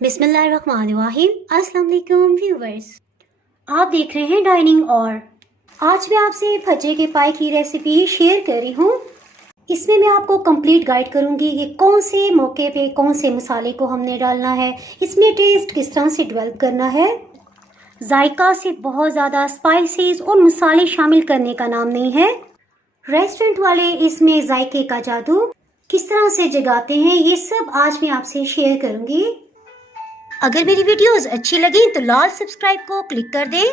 बिस्मिल्लाहिर्रहमानिर्रहीम। अस्सलाम वालेकुम व्यूवर्स, आप देख रहे हैं डाइनिंग और आज मैं आपसे भज्जे के पाए की रेसिपी शेयर कर रही हूँ। इसमें मैं आपको कंप्लीट गाइड करूँगी कि कौन से मौके पे कौन से मसाले को हमने डालना है, इसमें टेस्ट किस तरह से डेवलप करना है। जायका से बहुत ज़्यादा स्पाइसेस और मसाले शामिल करने का नाम नहीं है। रेस्टोरेंट वाले इसमें जायके का जादू किस तरह से जगाते हैं, ये सब आज मैं आपसे शेयर करूँगी। अगर मेरी वीडियोस अच्छी लगी तो लाल सब्सक्राइब को क्लिक कर दें।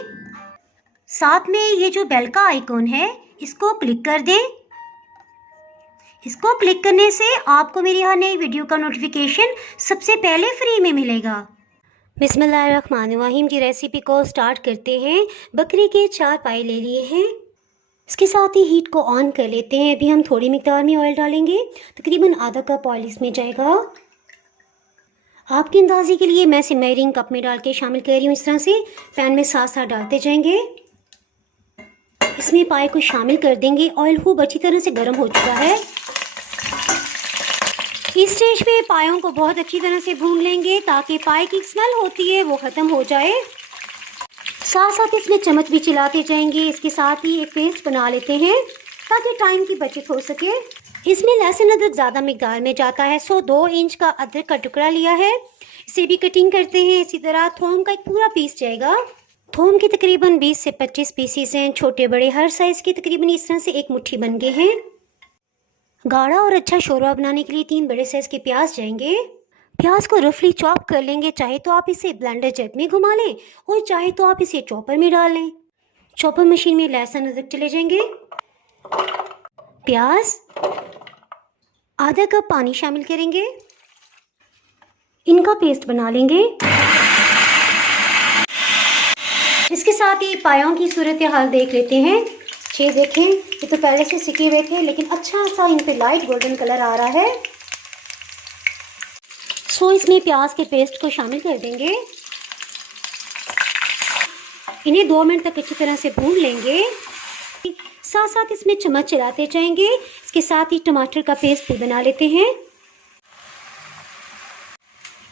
साथ में ये जो बेल का आइकॉन है इसको क्लिक कर दें। इसको क्लिक करने से आपको मेरी हर नई वीडियो का नोटिफिकेशन सबसे पहले फ्री में मिलेगा। बिस्मिल्लाहिर्रहमानिर्रहीम की रेसिपी को स्टार्ट करते हैं। बकरी के 4 पाए ले लिए हैं। इसके साथ ही हीट को ऑन कर लेते हैं। अभी हम थोड़ी मिकदार में ऑयल डालेंगे, तकरीबन आधा कप ऑयल इसमें जाएगा। आपके अंदाजे के लिए मैं सिमरिंग कप में डाल के शामिल कर रही हूँ। इस तरह से पैन में साथ साथ डालते जाएंगे। इसमें पाए को शामिल कर देंगे। ऑयल खूब अच्छी तरह से गर्म हो चुका है। इस स्टेज पे पायों को बहुत अच्छी तरह से भून लेंगे ताकि पाए की स्मेल होती है वो ख़त्म हो जाए। साथ साथ इसमें चम्मच भी चलाते जाएंगे। इसके साथ ही एक पेस्ट बना लेते हैं ताकि टाइम की बचत हो सके। इसमें लहसुन अदरक ज़्यादा मिकदार में जाता है, सो 2 इंच का अदरक का टुकड़ा लिया है, इसे भी कटिंग करते हैं। इसी तरह थोम का एक पूरा पीस जाएगा। थोम के तकरीबन 20 से 25 पीसीस हैं, छोटे बड़े हर साइज़ के तकरीबन इस तरह से एक मुट्ठी बन गए हैं। गाढ़ा और अच्छा शोरबा बनाने के लिए 3 बड़े साइज़ के प्याज जाएंगे। प्याज को रफली चॉप कर लेंगे। चाहे तो आप इसे ब्लेंडर जग में घुमा लें और चाहे तो आप इसे चॉपर में डाल लें। चॉपर मशीन में लहसुन अदरक चले जाएंगे। प्याज, आधा कप पानी शामिल करेंगे, इनका पेस्ट बना लेंगे। इसके साथ ही पायों की सूरत हाल देख लेते हैं। ये देखें, ये तो पहले से सिके हुए थे लेकिन अच्छा सा इन पे लाइट गोल्डन कलर आ रहा है। सो इसमें प्याज के पेस्ट को शामिल कर देंगे। इन्हें 2 मिनट तक अच्छी तरह से भून लेंगे। साथ साथ इसमें चम्मच चलाते जाएंगे। इसके साथ ही टमाटर का पेस्ट भी बना लेते हैं।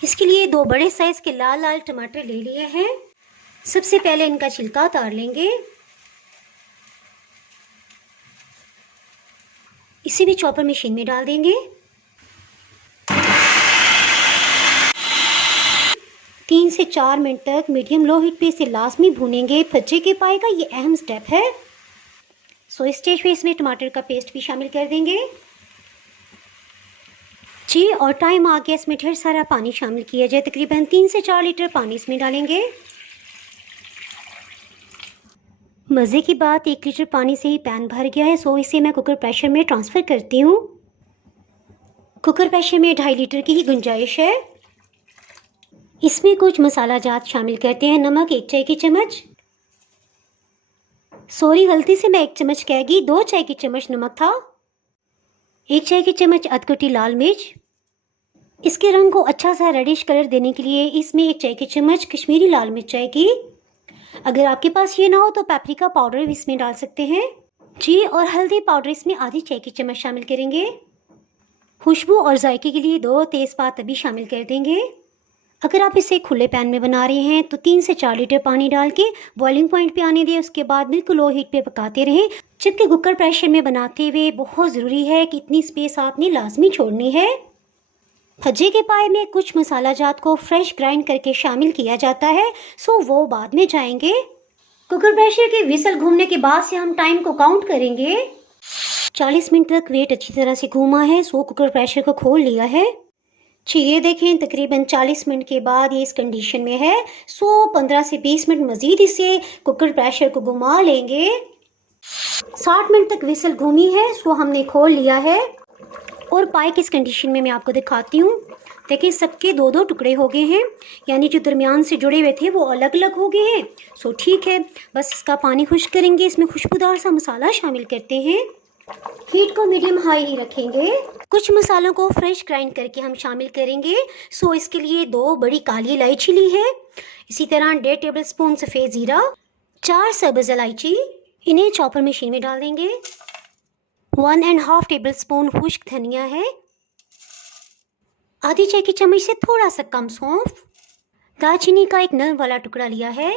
इसके लिए 2 बड़े साइज के लाल लाल टमाटर ले लिए हैं। सबसे पहले इनका छिलका उतार लेंगे। इसे भी चॉपर मशीन में डाल देंगे। 3 से 4 मिनट तक मीडियम लो हीट पे इसे लाजमी भूनेंगे। भज्जे के पाए का ये अहम स्टेप है। सो इस स्टेज पे इसमें टमाटर का पेस्ट भी शामिल कर देंगे जी। और टाइम आ गया, इसमें ढेर सारा पानी शामिल किया जाए। तकरीबन 3 से 4 लीटर पानी इसमें डालेंगे। मज़े की बात, 1 लीटर पानी से ही पैन भर गया है। सो इसे मैं कुकर प्रेशर में ट्रांसफ़र करती हूँ। कुकर प्रेशर में 2.5 लीटर की ही गुंजाइश है। इसमें कुछ मसाला जात शामिल करते हैं। नमक 1 चाय की चम्मच, सॉरी गलती से मैं 1 चम्मच कह गई, 2 चाय की चम्मच नमक था। 1 चाय की चम्मच अधकटी लाल मिर्च। इसके रंग को अच्छा सा रेडिश कलर देने के लिए इसमें 1 चाय की चम्मच कश्मीरी लाल मिर्च जाएगी। अगर आपके पास ये ना हो तो पेपरिका पाउडर भी इसमें डाल सकते हैं जी। और हल्दी पाउडर इसमें आधी चाय की चम्मच शामिल करेंगे। खुशबू और जायके के लिए 2 तेज़पात अभी शामिल कर देंगे। अगर आप इसे खुले पैन में बना रहे हैं तो 3 से 4 लीटर पानी डाल के बॉइलिंग पॉइंट पे आने दें। उसके बाद बिल्कुल लो हीट पे पकाते रहें। जबकि कुकर प्रेशर में बनाते हुए बहुत ज़रूरी है कि इतनी स्पेस आपने लाजमी छोड़नी है। भज्जे के पाए में कुछ मसाला जात को फ्रेश ग्राइंड करके शामिल किया जाता है, सो वो बाद में जाएंगे। कुकर प्रेशर के विसल घूमने के बाद से हम टाइम को काउंट करेंगे। 40 मिनट तक वेट अच्छी तरह से घूमा है। सो कुकर प्रेशर को खोल लिया है जी। ये देखें, तकरीबन 40 मिनट के बाद ये इस कंडीशन में है। सो 15 से 20 मिनट मज़ीद इसे कुकर प्रेशर को घुमा लेंगे। 60 मिनट तक विसल घूमी है। सो हमने खोल लिया है और पाए किस कंडीशन में मैं आपको दिखाती हूँ। देखिए, सबके 2-2 टुकड़े हो गए हैं, यानी जो दरमियान से जुड़े हुए थे वो अलग अलग हो गए हैं। सो ठीक है, बस इसका पानी खुश्क करेंगे। इसमें खुशबूदार सा मसाला शामिल करते हैं। हीट को मीडियम हाई ही रखेंगे। कुछ मसालों को फ्रेश ग्राइंड करके हम शामिल करेंगे। सो इसके लिए 2 बड़ी काली इलायची ली है। इसी तरह 1.5 टेबल स्पून सफ़ेद ज़ीरा, 4 सब्ज़ इलायची, इन्हें चॉपर मशीन में डाल देंगे। 1.5 टेबल स्पून खुश्क धनिया है। आधी चाय की चम्मच से थोड़ा सा कम सौंफ, दालचीनी का एक नरम वाला टुकड़ा लिया है,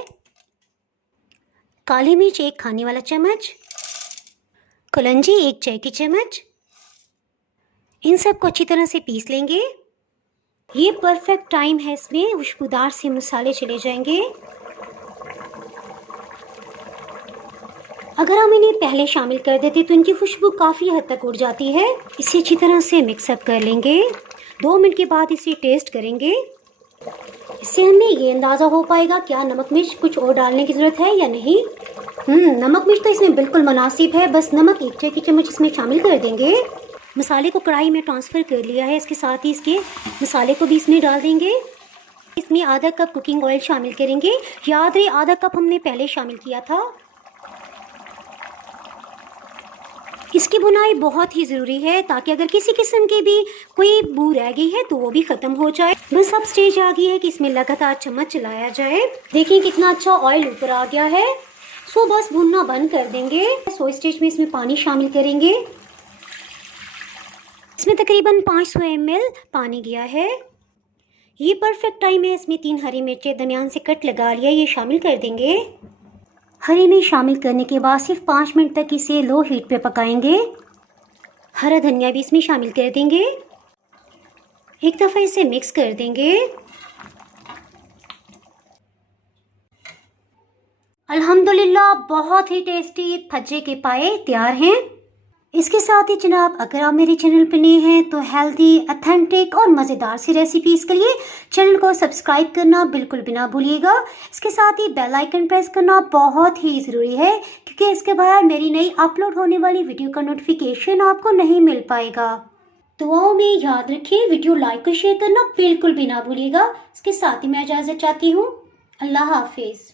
काली मिर्च 1 खाने वाला चम्मच, कलौंजी 1 चाय की चम्मच। इन सब को अच्छी तरह से पीस लेंगे। ये परफेक्ट टाइम है, इसमें खुशबूदार से मसाले चले जाएंगे। अगर हम इन्हें पहले शामिल कर देते तो इनकी खुशबू काफ़ी हद तक उड़ जाती है। इसे अच्छी तरह से मिक्सअप कर लेंगे। 2 मिनट के बाद इसे टेस्ट करेंगे। इससे हमें ये अंदाज़ा हो पाएगा क्या नमक मिर्च कुछ और डालने की ज़रूरत है या नहीं। नमक मिर्च तो इसमें बिल्कुल मुनासिब है। बस नमक 1 चाय की चम्मच इसमें शामिल कर देंगे। मसाले को कढ़ाई में ट्रांसफ़र कर लिया है। इसके साथ ही इसके मसाले को भी इसमें डाल देंगे। इसमें आधा कप कुकिंग ऑयल शामिल करेंगे। याद रहे आधा कप हमने पहले शामिल किया था। इसकी बुनाई बहुत ही ज़रूरी है ताकि अगर किसी किस्म की भी कोई बू रह गई है तो वो भी ख़त्म हो जाए। बस अब स्टेज आ गई है कि इसमें लगातार चम्मच चलाया जाए। देखिए कितना अच्छा ऑयल ऊपर आ गया है। सो बस भुनना बंद कर देंगे। सो स्टेज में इसमें पानी शामिल करेंगे। इसमें तकरीबन 500 ml पानी गया है। ये परफेक्ट टाइम है। इसमें 3 हरी मिर्चें दरमियान से कट लगा लिया, ये शामिल कर देंगे। हरी मिर्च शामिल करने के बाद सिर्फ 5 मिनट तक इसे लो हीट पे पकाएंगे। हरा धनिया भी इसमें शामिल कर देंगे। एक दफ़ा इसे मिक्स कर देंगे। अल्हम्दुलिल्लाह बहुत ही टेस्टी भज्जे के पाए तैयार हैं। इसके साथ ही जनाब अगर आप मेरे चैनल पर नए हैं तो हेल्दी, ऑथेंटिक और मज़ेदार सी रेसिपीज़ के लिए चैनल को सब्सक्राइब करना बिल्कुल भी ना भूलिएगा। इसके साथ ही बेल आइकन प्रेस करना बहुत ही ज़रूरी है क्योंकि इसके बाद मेरी नई अपलोड होने वाली वीडियो का नोटिफिकेशन आपको नहीं मिल पाएगा। दुआओं में याद रखें, वीडियो लाइक और शेयर करना बिल्कुल भी ना भूलिएगा। इसके साथ ही मैं इजाज़त चाहती हूँ। अल्लाह हाफिज़।